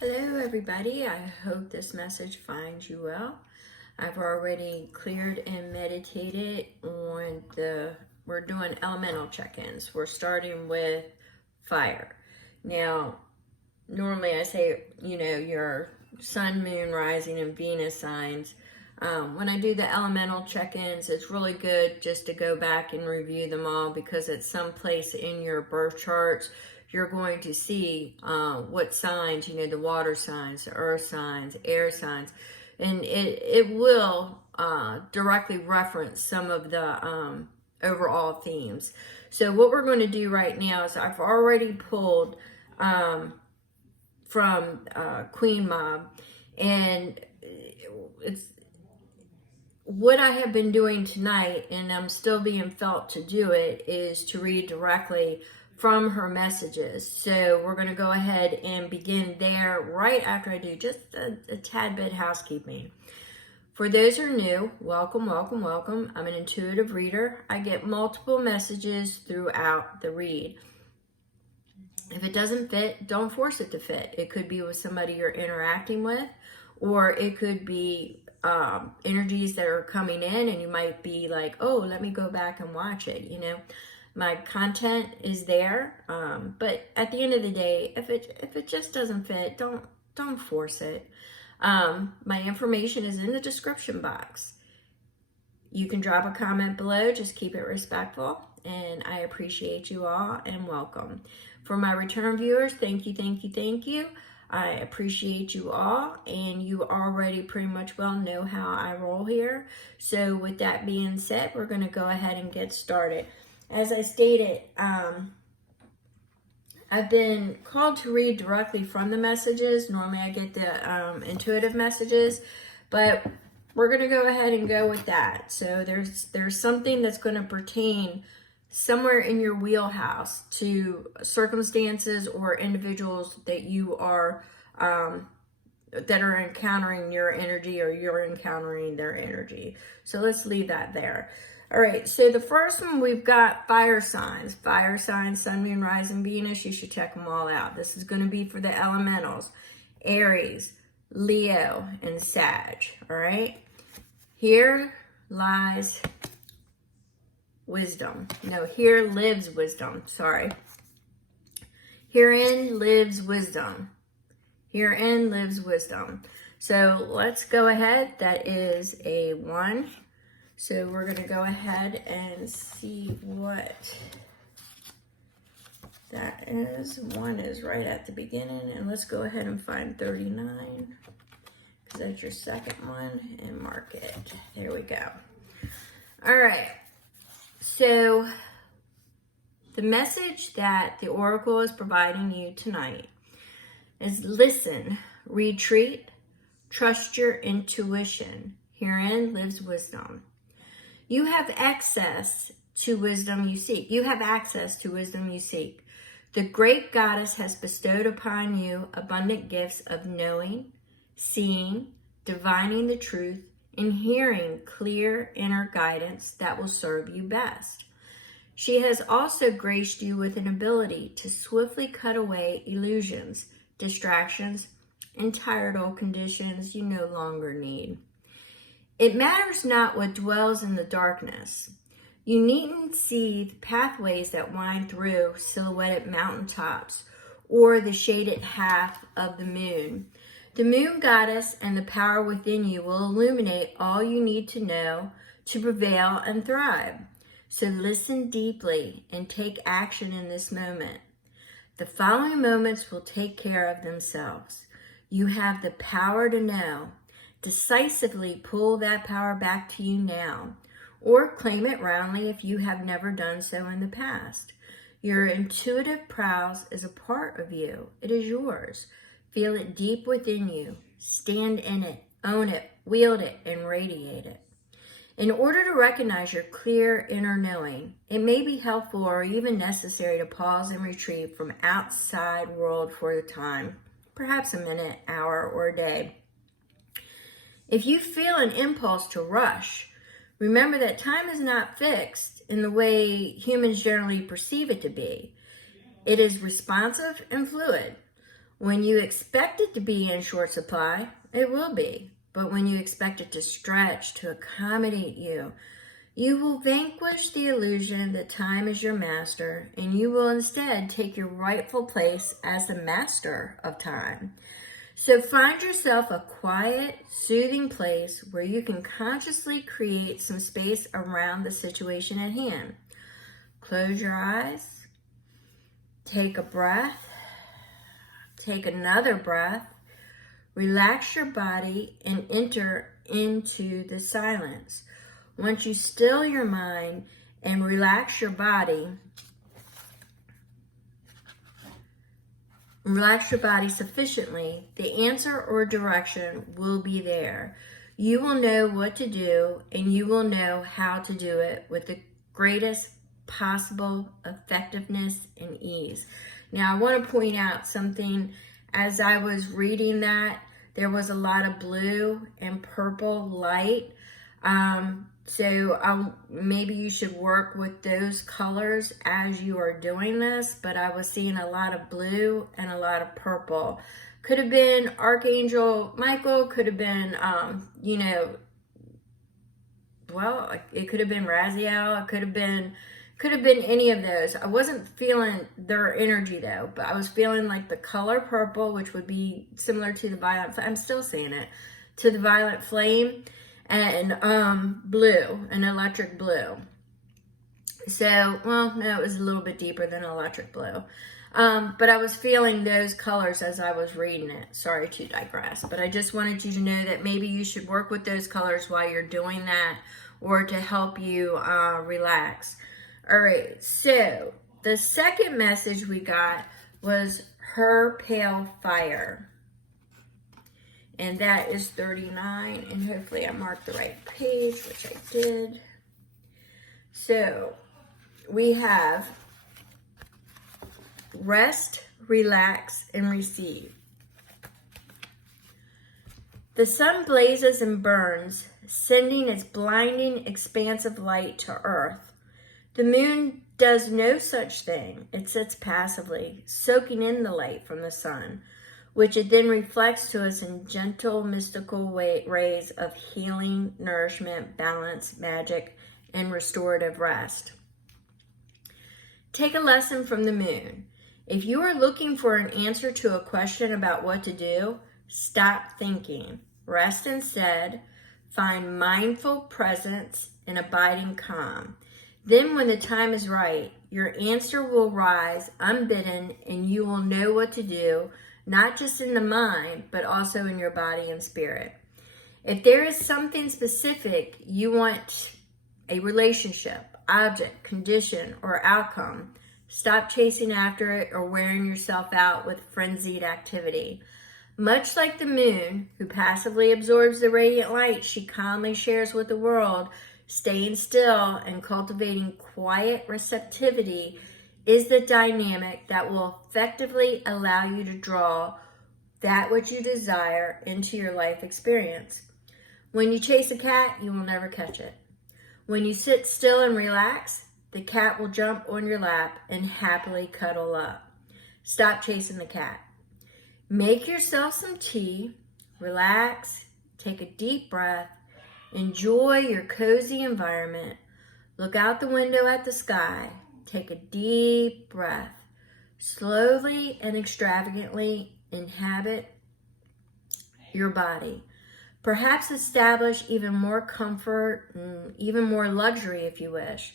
Hello everybody, I hope this message finds you well. I've already cleared and meditated on we're doing elemental check-ins. We're starting with fire. Now, normally I say, your sun, moon, rising, and Venus signs. When I do the elemental check-ins, it's really good just to go back and review them all because at some place in your birth charts, you're going to see what signs, the water signs, the earth signs, air signs, and it will directly reference some of the overall themes. So what we're going to do right now is I've already pulled from Queen Mob, and it's what I have been doing tonight, and I'm still being felt to do it, is to read directly from her messages. So we're going to go ahead and begin there right after I do just a tad bit housekeeping. For those who are new, welcome, welcome, welcome. I'm an intuitive reader. I get multiple messages throughout the read. If it doesn't fit, don't force it to fit. It could be with somebody you're interacting with, or it could be energies that are coming in and you might be like, oh, let me go back and watch it, My content is there, but at the end of the day, if it just doesn't fit, don't force it. My information is in the description box. You can drop a comment below, just keep it respectful, and I appreciate you all and welcome. For my return viewers, thank you, thank you, thank you. I appreciate you all, and you already pretty much well know how I roll here. So with that being said, we're going to go ahead and get started. As I stated, I've been called to read directly from the messages. Normally I get the intuitive messages, but we're going to go ahead and go with that. So there's something that's going to pertain somewhere in your wheelhouse to circumstances or individuals that you are that are encountering your energy, or you're encountering their energy. So let's leave that there. All right, so the first one, we've got fire signs. Fire signs, sun, moon, rising, Venus. You should check them all out. This is going to be for the elementals. Aries, Leo, and Sag. All right? Here lies wisdom. No, here lives wisdom. Sorry. Herein lives wisdom. Herein lives wisdom. So let's go ahead. That is a 1. So we're going to go ahead and see what that is. 1 is right at the beginning. And let's go ahead and find 39, because that's your second one, and mark it. There we go. All right. So the message that the Oracle is providing you tonight is listen, retreat, trust your intuition. Herein lives wisdom. You have access to wisdom you seek. You have access to wisdom you seek. The great goddess has bestowed upon you abundant gifts of knowing, seeing, divining the truth, and hearing clear inner guidance that will serve you best. She has also graced you with an ability to swiftly cut away illusions, distractions, and tired old conditions you no longer need. It matters not what dwells in the darkness. You needn't see the pathways that wind through silhouetted mountaintops or the shaded half of the moon. The moon goddess and the power within you will illuminate all you need to know to prevail and thrive. So listen deeply and take action in this moment. The following moments will take care of themselves. You have the power to know. Decisively pull that power back to you now, or claim it roundly if you have never done so in the past. Your intuitive prowess is a part of you. It is yours. Feel it deep within you. Stand in it, own it, wield it, and radiate it. In order to recognize your clear inner knowing, it may be helpful or even necessary to pause and retreat from outside world for a time, perhaps a minute, hour, or a day. If you feel an impulse to rush, remember that time is not fixed in the way humans generally perceive it to be. It is responsive and fluid. When you expect it to be in short supply, it will be. But when you expect it to stretch to accommodate you, you will vanquish the illusion that time is your master, and you will instead take your rightful place as the master of time. So find yourself a quiet, soothing place where you can consciously create some space around the situation at hand. Close your eyes, take a breath, take another breath, relax your body, and enter into the silence. Once you still your mind and relax your body sufficiently, the answer or direction will be there. You will know what to do, and you will know how to do it with the greatest possible effectiveness and ease. Now, I want to point out something. As I was reading that, there was a lot of blue and purple light. So maybe you should work with those colors as you are doing this, but I was seeing a lot of blue and a lot of purple. Could have been Archangel Michael, could have been, it could have been Raziel, it could have been any of those. I wasn't feeling their energy though, but I was feeling like the color purple, which would be similar to the violet, I'm still saying it, to the violet flame, and blue, an electric blue. So, well, no, it was a little bit deeper than electric blue. But I was feeling those colors as I was reading it. Sorry to digress, but I just wanted you to know that maybe you should work with those colors while you're doing that, or to help you relax. All right, so the second message we got was her pale fire. And that is 39, and hopefully I marked the right page, which I did. So we have rest, relax, and receive. The sun blazes and burns, sending its blinding, expansive light to Earth. The moon does no such thing. It sits passively, soaking in the light from the sun, which it then reflects to us in gentle, mystical rays of healing, nourishment, balance, magic, and restorative rest. Take a lesson from the moon. If you are looking for an answer to a question about what to do, stop thinking. Rest instead. Find mindful presence and abiding calm. Then when the time is right, your answer will rise unbidden, and you will know what to do, not just in the mind, but also in your body and spirit. If there is something specific you want, a relationship, object, condition, or outcome, stop chasing after it or wearing yourself out with frenzied activity. Much like the moon, who passively absorbs the radiant light she calmly shares with the world, staying still and cultivating quiet receptivity is the dynamic that will effectively allow you to draw that which you desire into your life experience. When you chase a cat, you will never catch it. When you sit still and relax, the cat will jump on your lap and happily cuddle up. Stop chasing the cat. Make yourself some tea, relax, take a deep breath, enjoy your cozy environment, look out the window at the sky, take a deep breath, slowly and extravagantly inhabit your body. Perhaps establish even more comfort and even more luxury if you wish.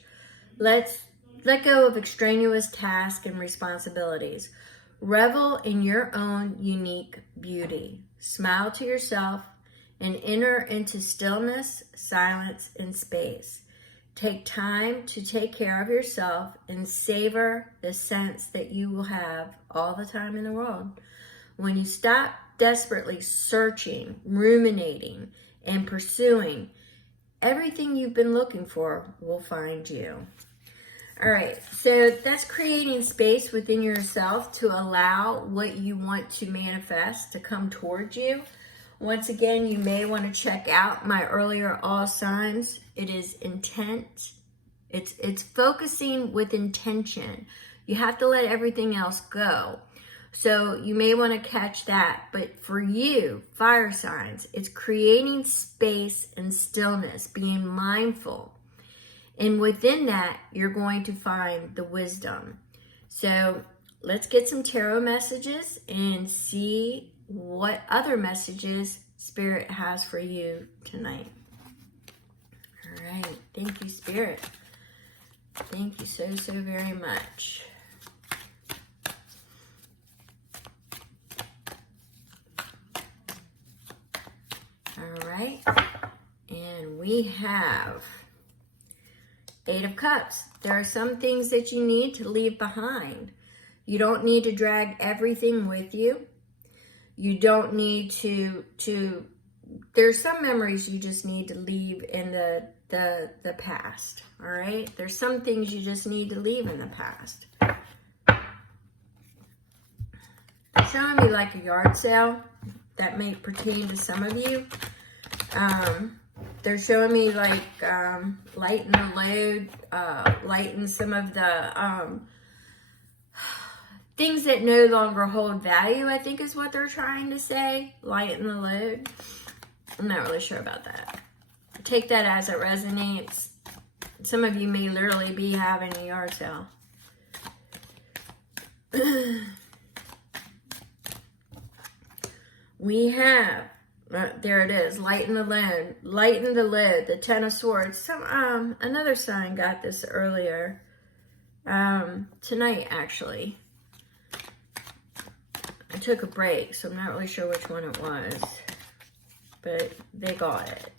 Let go of extraneous tasks and responsibilities. Revel in your own unique beauty. Smile to yourself and enter into stillness, silence, and space. Take time to take care of yourself and savor the sense that you will have all the time in the world. When you stop desperately searching, ruminating, and pursuing, everything you've been looking for will find you. All right, so that's creating space within yourself to allow what you want to manifest to come towards you. Once again, you may want to check out my earlier all signs. It is intent. It's focusing with intention. You have to let everything else go. So you may want to catch that. But for you, fire signs, it's creating space and stillness, being mindful. And within that, you're going to find the wisdom. So let's get some tarot messages and see what other messages Spirit has for you tonight. All right. Thank you, Spirit. Thank you so, so very much. All right. And we have Eight of Cups. There are some things that you need to leave behind. You don't need to drag everything with you. You don't need to there's some memories you just need to leave in the past. All right? There's some things you just need to leave in the past. Showing me like a yard sale. That may pertain to some of you. They're showing me like lighten the load, lighten some of the things that no longer hold value, I think is what they're trying to say. Lighten the load. I'm not really sure about that. Take that as it resonates. Some of you may literally be having a yard sale. We have, there it is, lighten the load, the Ten of Swords. Some, another sign got this earlier, tonight actually. I took a break, so I'm not really sure which one it was, but they got it.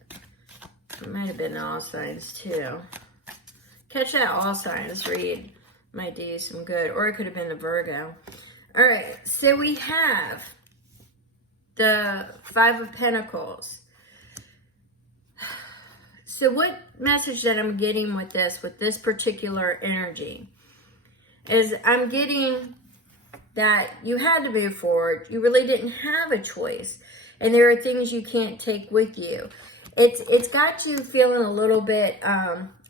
It might have been the All Signs too. Catch that All Signs read, might do you some good, or it could have been the Virgo. All right, so we have the Five of Pentacles. So what message that I'm getting with this particular energy is I'm getting that you had to move forward. You really didn't have a choice. And there are things you can't take with you. It's got you feeling a little bit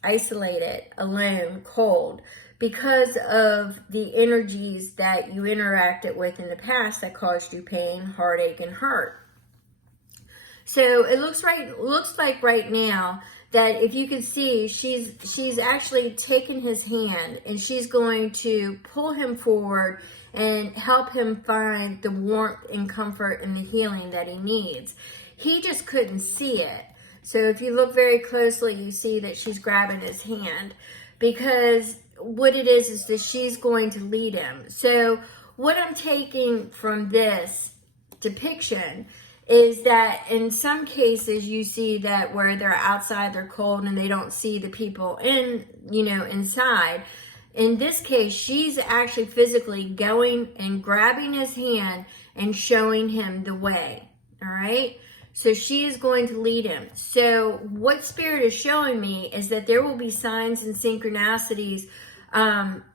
isolated, alone, cold, because of the energies that you interacted with in the past that caused you pain, heartache, and hurt. So it looks like right now that if you can see, she's actually taken his hand and she's going to pull him forward and help him find the warmth and comfort and the healing that he needs. He just couldn't see it. So if you look very closely, you see that she's grabbing his hand, because what it is that she's going to lead him. So what I'm taking from this depiction is that in some cases you see that where they're outside, they're cold and they don't see the people inside. In this case, she's actually physically going and grabbing his hand and showing him the way. All right. So she is going to lead him. So what Spirit is showing me is that there will be signs and synchronicities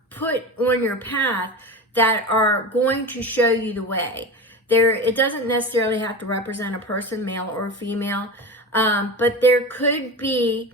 put on your path that are going to show you the way. It doesn't necessarily have to represent a person, male or female, but there could be,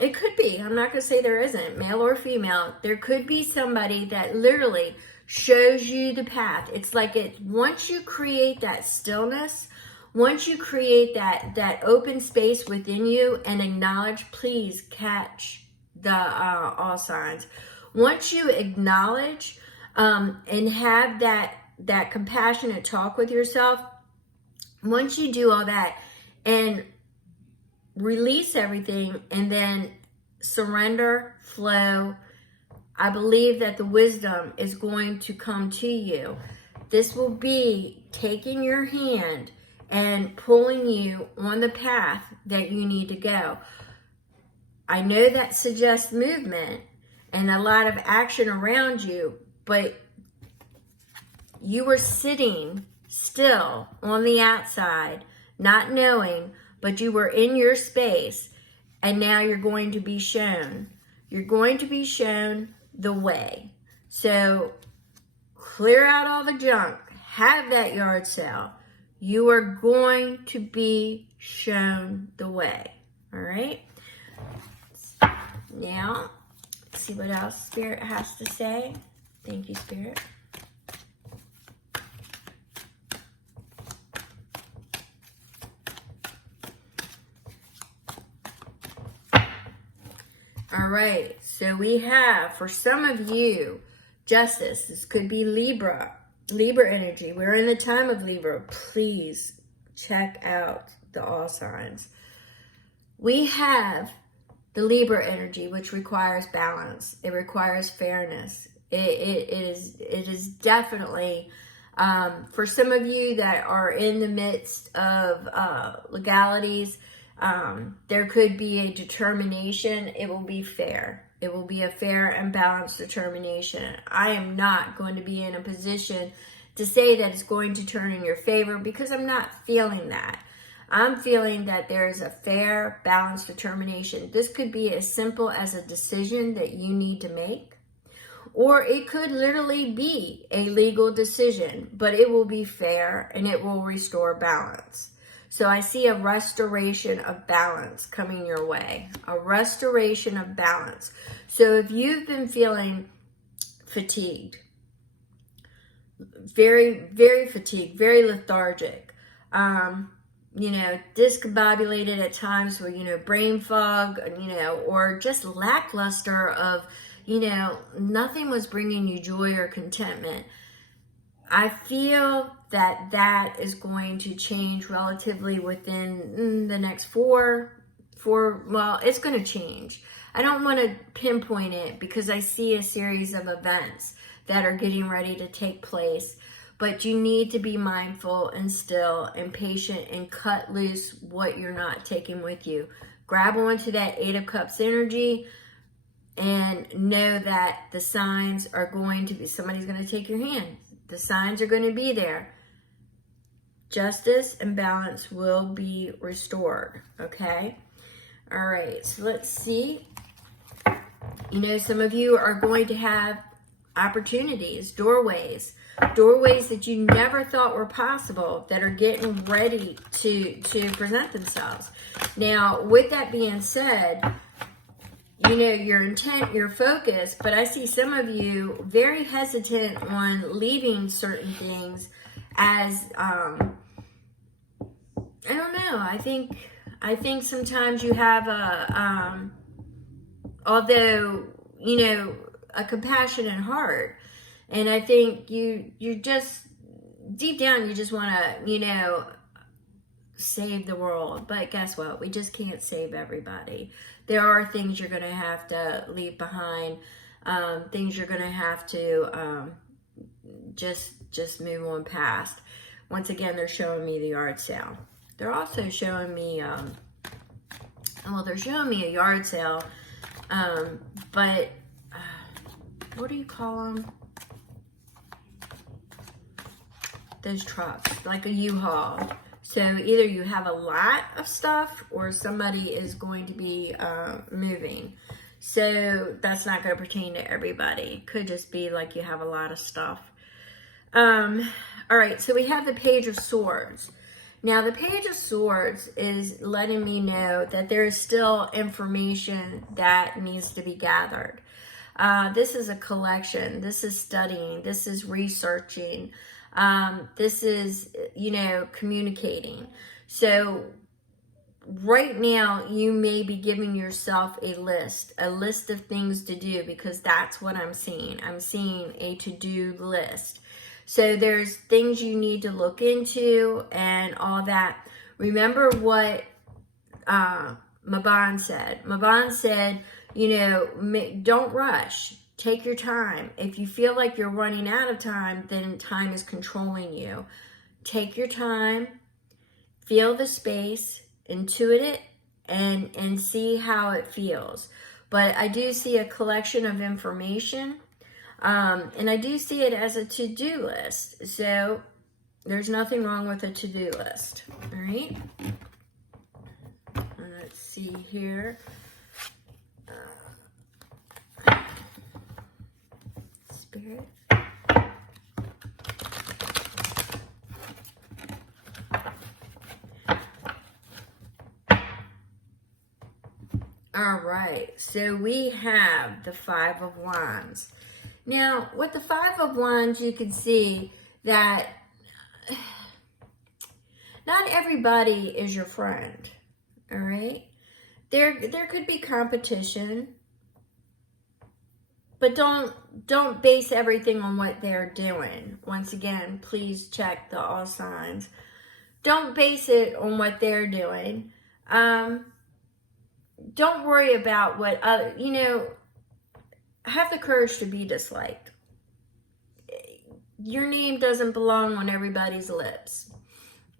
I'm not going to say there isn't, male or female, there could be somebody that literally shows you the path. It's like once you create that stillness, once you create that open space within you and acknowledge, please catch the all signs. Once you acknowledge and have that compassionate talk with yourself, once you do all that and release everything and then surrender, flow, I believe that the wisdom is going to come to you. This will be taking your hand and pulling you on the path that you need to go. I know that suggests movement and a lot of action around you, but you were sitting still on the outside, not knowing, but you were in your space, and now you're going to be shown. You're going to be shown the way. So clear out all the junk. Have that yard sale. You are going to be shown the way. All right? Now, let's see what else Spirit has to say. Thank you, Spirit. All right, so we have, for some of you, Justice. This could be Libra energy. We're in the time of Libra. Please check out the all signs. We have the Libra energy, which requires balance. It requires fairness. It is definitely, for some of you that are in the midst of legalities, there could be a determination. It will be fair. It will be a fair and balanced determination. I am not going to be in a position to say that it's going to turn in your favor because I'm not feeling that. I'm feeling that there is a fair, balanced determination. This could be as simple as a decision that you need to make, or it could literally be a legal decision, but it will be fair and it will restore balance. So I see a restoration of balance coming your way, a restoration of balance. So if you've been feeling fatigued, very, very fatigued, very lethargic, discombobulated at times, where, brain fog, or just lackluster of, nothing was bringing you joy or contentment. I feel that that is going to change relatively within the next it's going to change. I don't want to pinpoint it because I see a series of events that are getting ready to take place. But you need to be mindful and still and patient and cut loose what you're not taking with you. Grab onto that 8 of Cups energy and know that the signs are going to be, somebody's going to take your hand. The signs are going to be there. Justice and balance will be restored, okay? All right, so let's see. Some of you are going to have opportunities, doorways that you never thought were possible that are getting ready to present themselves. Now, with that being said, your intent, your focus, but I see some of you very hesitant on leaving certain things as, I don't know, I think sometimes you have a compassionate heart. And I think you just, deep down, you just want to, save the world. But guess what? We just can't save everybody. There are things you're going to have to leave behind. Things you're going to have to just move on past. Once again, they're showing me the yard sale. They're also showing me, they're showing me a yard sale. But what do you call them? Those trucks, like a U-Haul. So either you have a lot of stuff or somebody is going to be moving. So that's not going to pertain to everybody. Could just be like you have a lot of stuff. All right, so we have the Page of Swords. Now the Page of Swords is letting me know that there is still information that needs to be gathered. This is a collection. This is studying. This is researching. This is, communicating. So right now you may be giving yourself a list of things to do, because that's what I'm seeing. I'm seeing a to-do list. So there's things you need to look into and all that. Remember what Maban said. Maban said, don't rush. Take your time. If you feel like you're running out of time, then time is controlling you. Take your time, feel the space, intuit it, and see how it feels. But I do see a collection of information, and I do see it as a to-do list. So there's nothing wrong with a to-do list. All right. Let's see here. Spirit. All right, so we have the Five of Wands. Now, with the Five of Wands, you can see that not everybody is your friend, all right? There could be competition. but don't base everything on what they're doing. Once again, please check the all signs. Don't base it on what they're doing. Don't worry about what other, have the courage to be disliked. Your name doesn't belong on everybody's lips,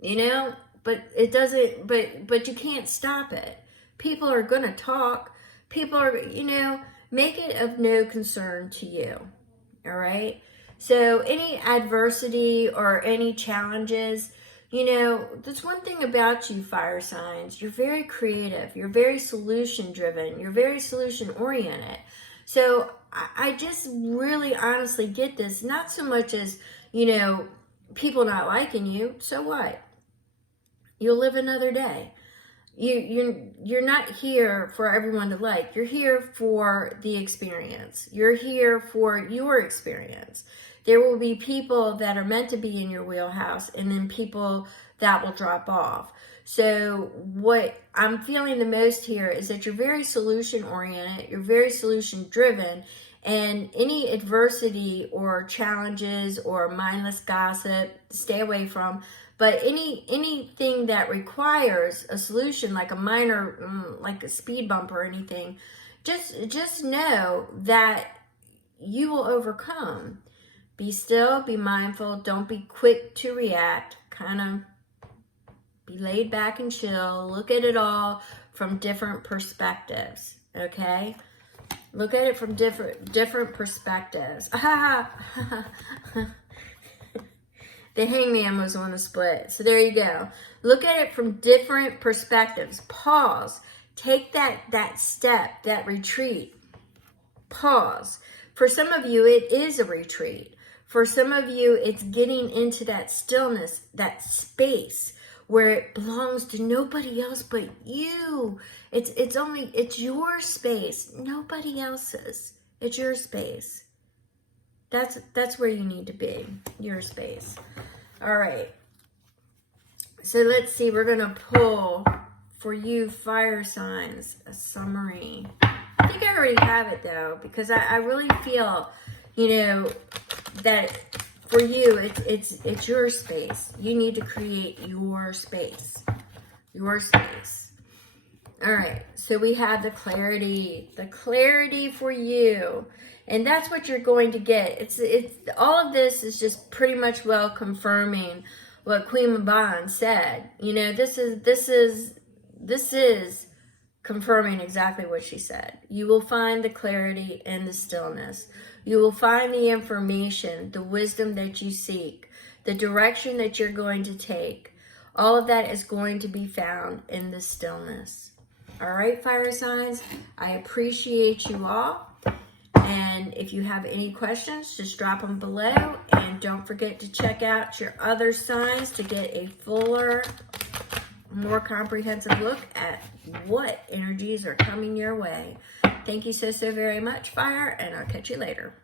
but it doesn't, but you can't stop it. People are going to talk. People are, make it of no concern to you. All right. So any adversity or any challenges, that's one thing about you, fire signs. You're very creative. You're very solution driven. You're very solution oriented. So I just really honestly get this. Not so much as, people not liking you. So what? You'll live another day. You're not here for everyone to like. You're here for the experience. You're here for your experience. There will be people that are meant to be in your wheelhouse, and then people that will drop off. So what I'm feeling the most here is that you're very solution oriented. You're very solution driven, and any adversity or challenges or mindless gossip, stay away from. But anything that requires a solution, like a minor, like a speed bump or anything, just know that you will overcome. Be still, be mindful, don't be quick to react, kind of be laid back and chill, look at it all from different perspectives, okay? Look at it from different perspectives. The hangman was on a split. So there you go. Look at it from different perspectives. Pause. Take that step, that retreat. Pause. For some of you, it is a retreat. For some of you, it's getting into that stillness, that space where it belongs to nobody else but you. It's your space, nobody else's. It's your space. That's where you need to be, your space. All right. So let's see, we're going to pull for you fire signs, a summary. I think I already have it though, because I really feel, that for you, it's your space. You need to create your space. Your space. All right. So we have the clarity for you. And that's what you're going to get. It's all of this is just pretty much well confirming what Queen Maban said. This is confirming exactly what she said. You will find the clarity and the stillness. You will find the information, the wisdom that you seek, the direction that you're going to take. All of that is going to be found in the stillness. All right, fire signs, I appreciate you all. And if you have any questions, just drop them below. And don't forget to check out your other signs to get a fuller, more comprehensive look at what energies are coming your way. Thank you so very much, fire, and I'll catch you later.